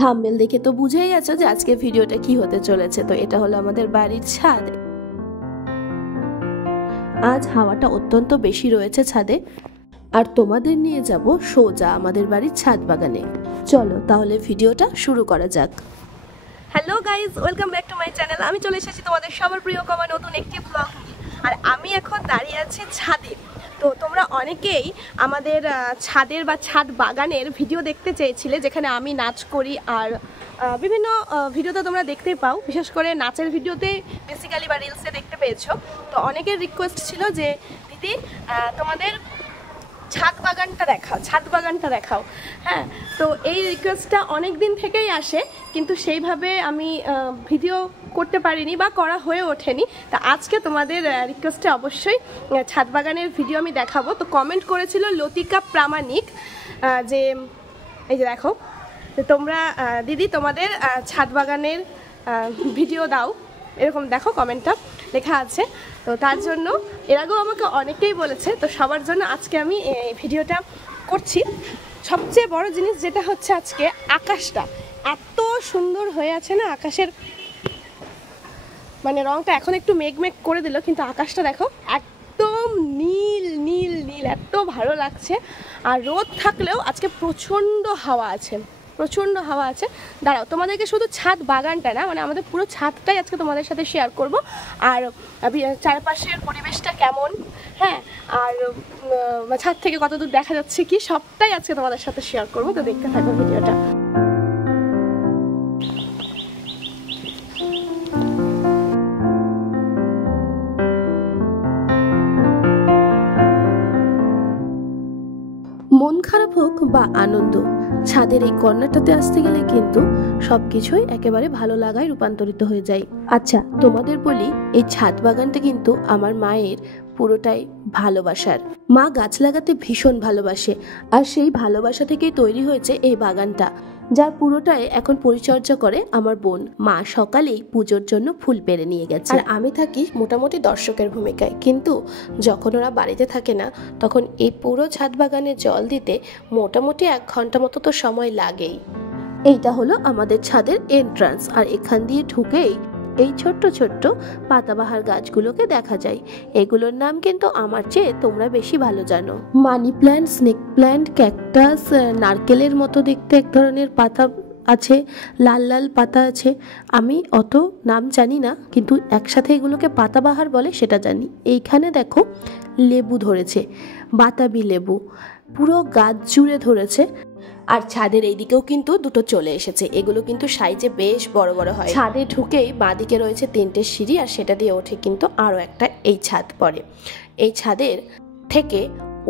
Thumbnail দেখে তো বুঝেই গেছো যে আজকে ভিডিওটা কি হতে চলেছে। তো এটা হলো আমাদের বাড়ির ছাদ। আজ হাওয়াটা অত্যন্ত বেশি রয়েছে ছাদে, আর তোমাদের নিয়ে যাব সোজা আমাদের বাড়ির ছাদ বাগানে। চলো তাহলে ভিডিওটা শুরু করা যাক। Hello guys, welcome back to my channel. আমি চলে এসেছি তোমাদের সবার প্রিয় কমা নতুন একটি ব্লগ নিয়ে। আর আমি এখন দাঁড়িয়ে আছি ছাদে। তো তোমরা অনেকেই আমাদের ছাদের বা ছাদ বাগানের ভিডিও দেখতে চেয়েছিলে, যেখানে আমি নাচ করি আর বিভিন্ন ভিডিওতে তোমরা দেখতে পাও। বিশেষ করে নাচের ভিডিওতে বেসিক্যালি বা রিলসে দেখতে পেয়েছো। তো অনেকের রিকোয়েস্ট ছিল যে দিদি তোমাদের ছাদ বাগানটা দেখাও। হ্যাঁ, তো এই রিকোয়েস্টটা অনেক দিন থেকেই আসে, কিন্তু সেইভাবে আমি ভিডিও করতে পারিনি বা করা হয়ে ওঠেনি। তা আজকে তোমাদের রিকোয়েস্টে অবশ্যই ছাদ বাগানের ভিডিও আমি দেখাবো। তো কমেন্ট করেছিল লতিকা প্রামাণিক যে এই যে দেখো, তোমরা দিদি তোমাদের ছাদ বাগানের ভিডিও দাও, এরকম দেখো কমেন্টটা লেখা আছে। তো তার জন্য এর আগেও আমাকে অনেকেই বলেছে, তো সবার জন্য আজকে আমি এই ভিডিওটা করছি। সবচেয়ে বড় জিনিস যেটা হচ্ছে, আজকে আকাশটা এত সুন্দর হয়ে আছে না, আকাশের মানে রংটা এখন একটু মেঘমেঘ করে দিল, কিন্তু আকাশটা দেখো একদম নীল নীল নীল, এত ভালো লাগছে। আর রোদ থাকলেও আজকে প্রচণ্ড হাওয়া আছে। দাঁড়াও, তোমাদেরকে শুধু ছাদ বাগানটা না, মানে আমাদের পুরো ছাদটাই আজকে তোমাদের সাথে শেয়ার করব। আর চারপাশের পরিবেশটা কেমন, হ্যাঁ, আর ছাদ থেকে কতদূর দেখা যাচ্ছে কি, সবটাই আজকে তোমাদের সাথে শেয়ার করব। তো দেখতে থাকো ভিডিওটা। মন খারাপ হোক বা আনন্দ, ছাদের এই কর্নারটাতে আসতে গেলে কিন্তু সবকিছুই একেবারে ভালো লাগায় রূপান্তরিত হয়ে যায়। আচ্ছা তোমাদের বলি, এই ছাদ বাগানটা কিন্তু আমার মায়ের পুরোটাই ভালোবাসার। মা গাছ লাগাতে ভীষণ ভালোবাসে, আর সেই ভালোবাসা থেকেই তৈরি হয়েছে এই বাগানটা, যার পুরোটাই এখন পরিচর্যা করে আমার বোন। মা সকালেই পুজোর জন্য ফুল পেড়ে নিয়ে গেছে, আর আমি থাকি মোটামুটি দর্শকের ভূমিকায়। কিন্তু যখন ওরা বাড়িতে থাকে না, তখন এই পুরো ছাদ বাগানে জল দিতে মোটামুটি 1 ঘন্টা মতো তো সময় লাগেই। এইটা হলো আমাদের ছাদের এন্ট্রান্স, আর এখান দিয়ে ঢুকেই এই ছোট্ট ছোট্ট পাতাবাহার গাছগুলোকে দেখা যায়। এগুলোর নাম কিন্তু আমার চেয়ে তোমরা বেশি ভালো জানো। Money plant, snake plant, cactus, নারকেলের মতো দেখতে এক ধরনের পাতা আছে, লাল লাল পাতা আছে। আমি অত নাম জানি না, কিন্তু একসাথে এগুলোকে পাতাবাহার বলে সেটা জানি। এইখানে দেখো লেবু ধরেছে, বাতাবি লেবু, পুরো গাছ জুড়ে ধরেছে। আর ছাদের এইদিকেও কিন্তু দুটো চলে এসেছে। এগুলো কিন্তু সাইজে বেশ বড় বড় হয়। ছাদে ঢুকেই বাঁদিকে রয়েছে 3টে সিঁড়ি, আর সেটা দিয়ে ওঠে কিন্তু আরও একটা এই ছাদ পড়ে। এই ছাদের থেকে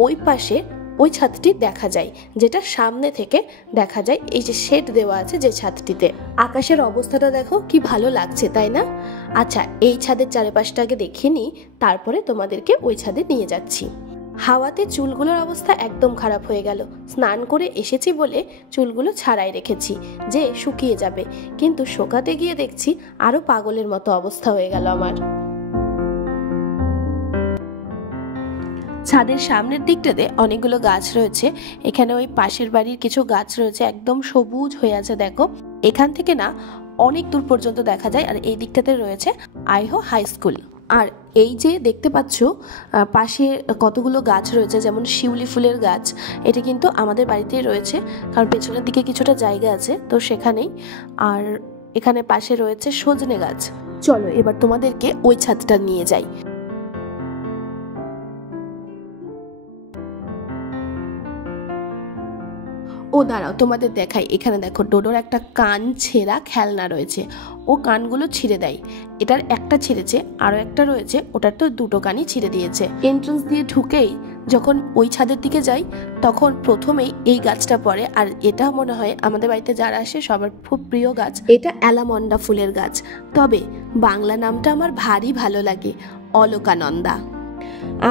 ওই পাশে ওই ছাদটি দেখা যায়, যেটা সামনে থেকে দেখা যায়। এই যে শেড দেওয়া আছে যে ছাদটিতে, আকাশের অবস্থাটা দেখো কি ভালো লাগছে, তাই না? আচ্ছা, এই ছাদের চারপাশটা আগে দেখিয়ে নিই, তারপরে তোমাদেরকে ওই ছাদে নিয়ে যাচ্ছি। হাওয়াতে চুলগুলোর অবস্থা একদম খারাপ হয়ে গেল। স্নান করে এসেছি বলে চুলগুলো ছাড়াই রেখেছি যে শুকিয়ে যাবে, কিন্তু শোকাতে গিয়ে দেখছি আরো পাগলের মতো অবস্থা হয়ে গেল আমার। ছাদের সামনের দিকটাতে অনেকগুলো গাছ রয়েছে। এখানে ওই পাশের বাড়ির কিছু গাছ রয়েছে, একদম সবুজ হয়ে আছে দেখো। এখান থেকে না অনেক দূর পর্যন্ত দেখা যায়। আর এই দিকটাতে রয়েছে আইহো হাই স্কুল। আর এই যে দেখতে পাচ্ছ পাশে কতগুলো গাছ রয়েছে, যেমন শিউলি ফুলের গাছ, এটা কিন্তু আমাদের বাড়িতেই রয়েছে, কারণ পেছনের দিকে কিছুটা জায়গা আছে তো সেখানেই। আর এখানে পাশে রয়েছে সজনে গাছ। চলো এবার তোমাদেরকে ওই ছাদটা নিয়ে যাই। ও দাঁড়াও, তোমাদের দেখাই। এখানে দেখো ডোডোর একটা কান ছেঁড়া খেলনা রয়েছে, ও কানগুলো ছিঁড়ে দেয়। এটার একটা ছিঁড়েছে, আরও একটা রয়েছে, ওটার তো 2টো কানই ছিঁড়ে দিয়েছে। এন্ট্রান্স দিয়ে ঢুকেই যখন ওই ছাদের দিকে যাই, তখন প্রথমেই এই গাছটা পড়ে। আর এটা মনে হয় আমাদের বাড়িতে যারা আসে সবার খুব প্রিয় গাছ। এটা অ্যালামন্ডা ফুলের গাছ, তবে বাংলা নামটা আমার ভারী ভালো লাগে, অলকানন্দা।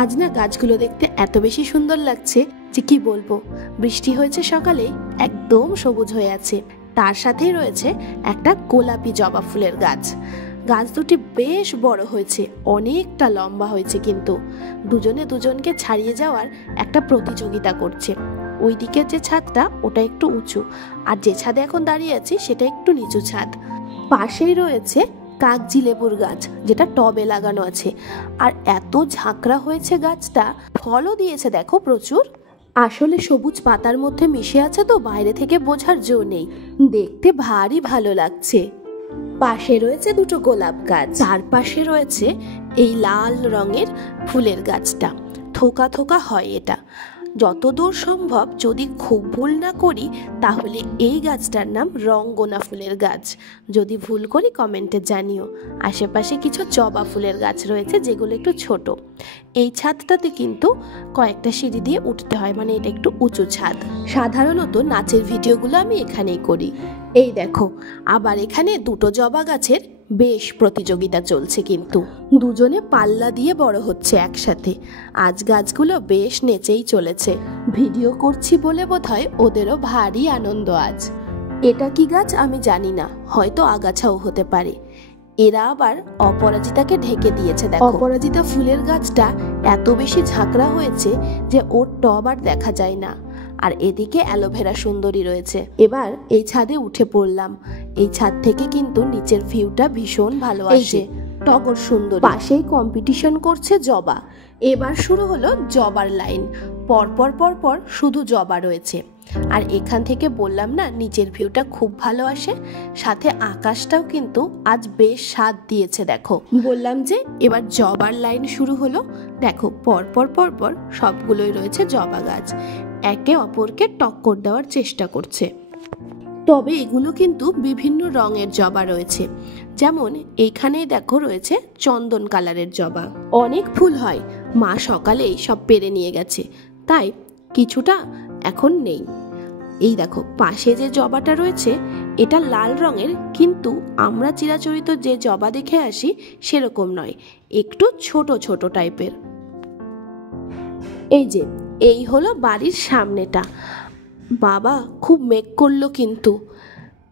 আজ না গাছগুলো দেখতে এত বেশি সুন্দর লাগছে যে কি বলবো। বৃষ্টি হয়েছে সকালে, একদম সবুজ হয়ে আছে। তার সাথেই রয়েছে একটা গোলাপি জবা ফুলের গাছ। গাছ দুটি বেশ বড় হয়েছে, অনেকটা লম্বা হয়েছে, কিন্তু দুজনে দুজনকে ছাড়িয়ে যাওয়ার একটা প্রতিযোগিতা করছে। ওই দিকের যে ছাদটা ওটা একটু উঁচু, আর যে ছাদে এখন দাঁড়িয়ে আছি সেটা একটু নিচু ছাদ। পাশেই রয়েছে কাগজি লেবুর গাছ, যেটা টবে লাগানো আছে। আর এত ঝাঁকড়া হয়েছে গাছটা, ফলও দিয়েছে দেখো প্রচুর। আসলে সবুজ পাতার মধ্যে মিশে আছে তো বাইরে থেকে বোঝার জো নেই, দেখতে ভারী ভালো লাগছে। পাশে রয়েছে দুটো গোলাপ গাছ, তার পাশে রয়েছে এই লাল রঙের ফুলের গাছটা। থোকা থোকা হয় এটা। যতদূর সম্ভব যদি খুব ভুল না করি তাহলে এই গাছটার নাম রঙ্গনা ফুলের গাছ। যদি ভুল করি কমেন্টে জানিও। আশেপাশে কিছু জবা ফুলের গাছ রয়েছে যেগুলো একটু ছোট। এই ছাদটাতে কিন্তু কয়েকটা সিঁড়ি দিয়ে উঠতে হয়, মানে এটা একটু উঁচু ছাদ। সাধারণত নাচের ভিডিওগুলো আমি এখানেই করি। এই দেখো, আবার এখানে দুটো জবা গাছের বেশ প্রতিযোগিতা চলছে, কিন্তু দুজনে পাল্লা দিয়ে বড় হচ্ছে একসাথে। আজ গাছগুলো বেশ নেচেই চলেছে। ভিডিও করছি বলে বোধহয় ওদেরও ভারী আনন্দ আজ। এটা কি গাছ আমি জানি না, হয়তো আগাছাও হতে পারে। এরা আবার অপরাজিতাকে ঢেকে দিয়েছে। দেখো, অপরাজিতা ফুলের গাছটা এত বেশি ঝাঁকড়া হয়েছে যে ওর টব আর দেখা যায় না। আর এদিকে অ্যালোভেরা সুন্দরী রয়েছে। এবার এই ছাদে উঠে পড়লাম। এই ছাদ থেকে কিন্তু নিচের ভিউটা ভীষণ ভালো আসে। টগর সুন্দরী, পাশেই কম্পিটিশন করছে জবা। এবার শুরু হলো জবার লাইন। পরপর পরপর শুধু জবা রয়েছে। আর এখান থেকে বললাম না নিচের ভিউটা খুব ভালো আসে, সাথে আকাশটাও কিন্তু আজ বেশ স্বাদ দিয়েছে। দেখো, বললাম যে এবার জবার লাইন শুরু হলো। দেখো, পরপর পরপর সবগুলোই রয়েছে জবা গাছ, একে অপরকে টক্কর দেওয়ার চেষ্টা করছে। তবে এগুলো কিন্তু বিভিন্ন রঙের জবা রয়েছে। যেমন এইখানেই দেখো রয়েছে চন্দন কালারের জবা। অনেক ফুল হয়, মা সকালেই সব পেরে নিয়ে গেছে, তাই কিছুটা এখন নেই। এই দেখো, পাশে যে জবাটা রয়েছে এটা লাল রঙের, কিন্তু আমরা চিরাচরিত যে জবা দেখে আসি সেরকম নয়, একটু ছোট ছোট টাইপের। এই হলো বাড়ির সামনেটা। বাবা, খুব মেঘ করলো, কিন্তু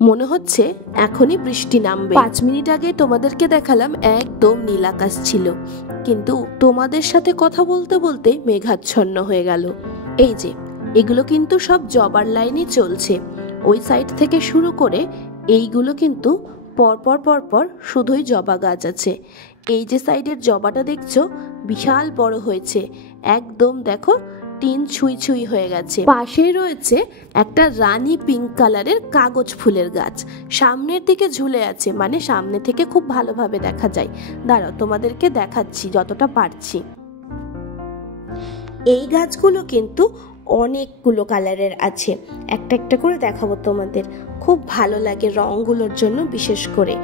মনে হচ্ছে এখনই বৃষ্টি নামবে। 5 মিনিট আগে তোমাদেরকে দেখালাম একদম নীল আকাশ ছিল, কিন্তু তোমাদের সাথে কথা বলতে বলতে মেঘাচ্ছন্ন হয়ে গেল। এই যে এগুলো কিন্তু সব জবার লাইনই চলছে। ওই সাইড থেকে শুরু করে এইগুলো কিন্তু পরপর পরপর শুধুই জবা গাছ আছে। এই যে সাইডের জবাটা দেখছো বিশাল বড় হয়েছে, একদম দেখো টিন ছুঁই ছুঁই হয়ে গেছে। পাশেই রয়েছে একটা রানী পিঙ্ক কালারের কাগজ ফুলের গাছ, সামনের দিকে ঝুলে আছে, মানে সামনে থেকে খুব ভালোভাবে দেখা যায়। দাঁড়াও তোমাদেরকে দেখাচ্ছি যতটা পারছি। এই গাছগুলো কিন্তু অনেকগুলো কালারের আছে, একটা একটা করে দেখাবো তোমাদের। খুব ভালো লাগে রঙগুলোর জন্য বিশেষ করে।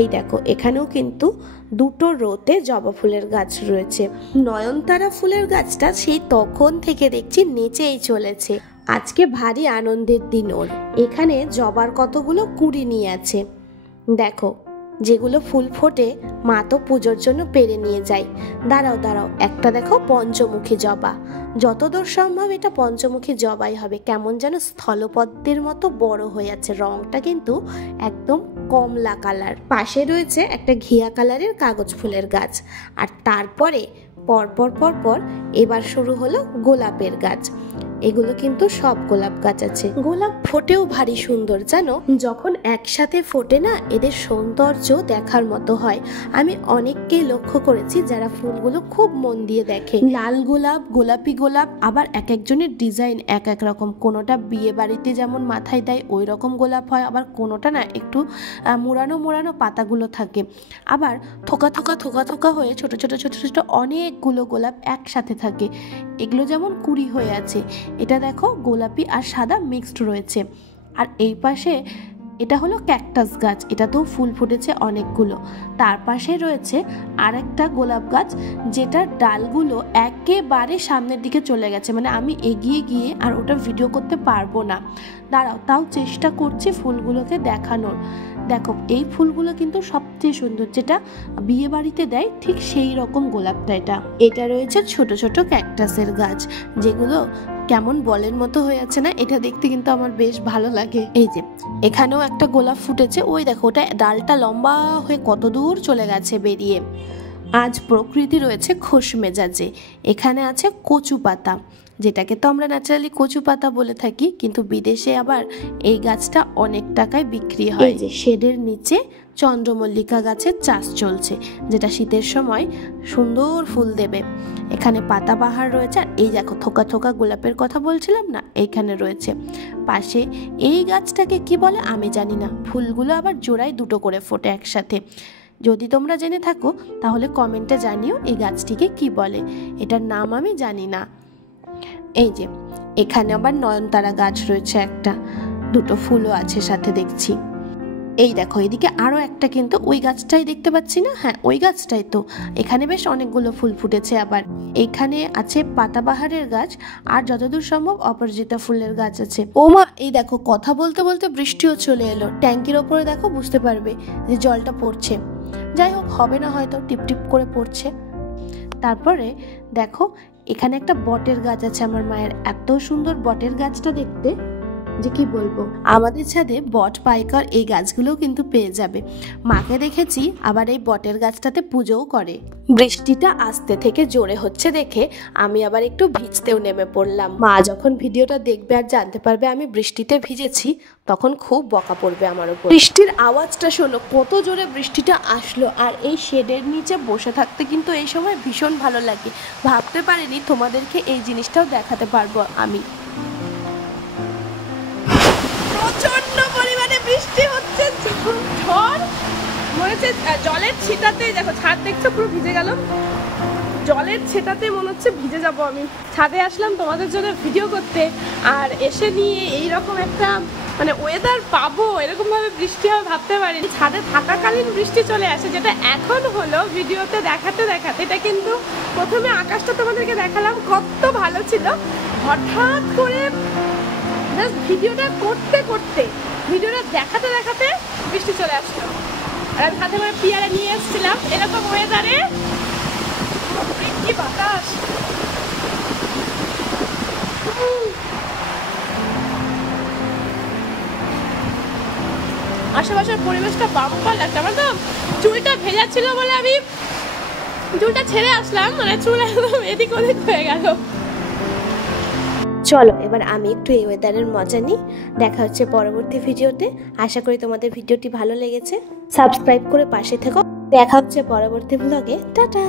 এই দেখো, এখানেও কিন্তু দুটো রোতে জবা ফুলের গাছ রয়েছে। নয়নতারা ফুলের গাছটা সেই তখন থেকে দেখছি নেচেই চলেছে। আজকে ভারী আনন্দের দিন ওর। এখানে জবার কতগুলো কুঁড়ি নিয়ে আছে দেখো, যেগুলো ফুল ফোটে মা তো পুজোর জন্য পেরে নিয়ে যায়। দাঁড়াও, একটা দেখো পঞ্চমুখী জবা, যতদূর সম্ভব এটা পঞ্চমুখী জবাই হবে। কেমন যেন স্থলপদ্মের মতো বড় হয়ে আছে, রংটা কিন্তু একদম কমলা কালার। পাশে রয়েছে একটা ঘিয়া কালারের কাগজ ফুলের গাছ, আর তারপরে পরপর পরপর এবার শুরু হলো গোলাপের গাছ। এগুলো কিন্তু সব গোলাপ গাছ আছে। গোলাপ ফোটেও ভারী সুন্দর, জানো, যখন একসাথে ফোটে না এদের সৌন্দর্য দেখার মতো হয়। আমি অনেককেই লক্ষ্য করেছি যারা ফুলগুলো খুব মন দিয়ে দেখে। লাল গোলাপ, গোলাপি গোলাপ, আবার এক একজনের ডিজাইন এক এক রকম। কোনোটা বিয়ে বাড়িতে যেমন মাথায় দেয় ওই রকম গোলাপ হয়, আবার কোনোটা না একটু মোড়ানো মোড়ানো পাতাগুলো থাকে, আবার থোকা থোকা থোকা থোকা হয়ে ছোট ছোট ছোট ছোট অনেকগুলো গোলাপ একসাথে থাকে। এগুলো যেমন কুড়ি হয়ে আছে। এটা দেখো গোলাপি আর সাদা মিক্সড রয়েছে। আর এই পাশে এটা হলো ক্যাকটাস গাছ, এটাতেও ফুল ফুটেছে অনেকগুলো। তার পাশে রয়েছে আরেকটা গোলাপ গাছ যেটার ডালগুলো একেবারে সামনের দিকে চলে গেছে, মানে আমি এগিয়ে গিয়ে আর ওটা ভিডিও করতে পারবো না। দাঁড়াও, তাও চেষ্টা করছি ফুলগুলোকে দেখানোর। দেখো, এই ফুলগুলো কিন্তু সবচেয়ে সুন্দর, যেটা বিয়ে বাড়িতে দেয় ঠিক সেই রকম গোলাপটা এটা রয়েছে ছোট ছোট ক্যাকটাসের গাছ, যেগুলো কেমন বলের মতো হয়ে আছে না, এটা দেখতে কিন্তু আমার বেশ ভালো লাগে। এই যে এখানেও একটা গোলাপ ফুটেছে, ওই দেখো ওটা ডালটা লম্বা হয়ে কত দূর চলে গেছে বেরিয়ে। আজ প্রকৃতি রয়েছে খোশ মেজাজে। এখানে আছে কচু পাতা, যেটাকে তো আমরা ন্যাচারালি কচু পাতা বলে থাকি, কিন্তু বিদেশে আবার এই গাছটা অনেক টাকায় বিক্রি হয়। এই যে শেডের নিচে চন্দ্রমল্লিকা গাছের চাষ চলছে, যেটা শীতের সময় সুন্দর ফুল দেবে। এখানে পাতাবাহার রয়েছে, আর এই দেখো থোকা থোকা গোলাপের কথা বলছিলাম না, এইখানে রয়েছে। পাশে এই গাছটাকে কি বলে আমি জানি না, ফুলগুলো আবার জোড়ায় দুটো করে ফোটে একসাথে। যদি তোমরা জেনে থাকো তাহলে কমেন্টে জানিও এই গাছটিকে কি বলে, এটার নাম আমি জানি না। এই যে এখানে আবার নয়নতারা গাছ রয়েছে একটা, দুটো ফুলও আছে সাথে দেখছি। এই দেখো এদিকে আরো একটা, কিন্তু ওই গাছটাই দেখতে পাচ্ছি না, হ্যাঁ ওই গাছটাই তো। এখানে বেশ অনেকগুলো ফুল ফুটেছে। আবার এখানে আছে পাতাবাহারের গাছ, আর যতদূর সম্ভব অপরাজিতা ফুলের গাছ আছে। ও মা, এই দেখো কথা বলতে বলতে বৃষ্টিও চলে এলো। ট্যাঙ্কির ওপরে দেখো, বুঝতে পারবে যে জলটা পড়ছে। যাই হোক, হবে না হয়তো, টিপ টিপ করে পড়ছে। তারপরে দেখো এখানে একটা বটের গাছ আছে আমার মায়ের, এত সুন্দর বটের গাছটা দেখতে যে কি বলবো। আমাদের ছাদে বট পাইকার এই গাছগুলোও কিন্তু পেয়ে যাবে। মাকে দেখেছি আবার এই বটের গাছটাতে পুজোও করে। বৃষ্টিটা আস্তে থেকে জোরে হচ্ছে দেখে আমি আবার একটু ভিজতেও নেমে পড়লাম। মা যখন ভিডিওটা দেখবে আর জানতে পারবে আমি বৃষ্টিতে ভিজেছি, তখন খুব বকা পড়বে আমার উপর। বৃষ্টির আওয়াজটা শোনো, কত জোরে বৃষ্টিটা আসলো। আর এই শেডের নিচে বসে থাকতে কিন্তু এই সময় ভীষণ ভালো লাগে। ভাবতে পারিনি তোমাদেরকে এই জিনিসটাও দেখাতে পারবো আমি। প্রচন্ড পরিমাণে বৃষ্টি হচ্ছে, ঝড় মনে হচ্ছে জলের ছিটাতে, দেখো ছাদ দেখছো পুরো ভিজে গেল। জলের ছেটাতে মনে হচ্ছে ভিজে যাব আমি। ছাদে আসলাম তোমাদের জন্য ভিডিও করতে, আর এসে নিয়ে এইরকম একটা মানে ওয়েদার পাবো, এরকমভাবে বৃষ্টি হবে ভাবতে পারিনি। ছাদে থাকাকালীন বৃষ্টি চলে আসে, যেটা এখন হলো ভিডিওতে দেখাতে দেখাতে। এটা কিন্তু প্রথমে আকাশটা তোমাদেরকে দেখালাম কত ভালো ছিল, হঠাৎ করে ভিডিওটা করতে করতে, ভিডিওটা দেখাতে দেখাতে বৃষ্টি চলে আসলো। আর আমি সাথে করে পিয়ারা নিয়ে এসেছিলাম। এরকম ওয়েদারে কি বাতাস! আশেপাশের পরিবেশটা বাম্পার লাগছে। আমার তো চুলটা ভেজা ছিল বলে আমি চুলটা ছেড়ে আসলাম, মানে চুল একদম এদিক ওদিক হয়ে গেল। চলো এবার আমি একটু এই ওয়েদারের মজা নিই। দেখা হচ্ছে পরবর্তী ভিডিওতে। আশা করি তোমাদের ভিডিওটি ভালো লেগেছে। সাবস্ক্রাইব করে পাশে থেকো। দেখা হচ্ছে পরবর্তী ব্লগে। টাটা।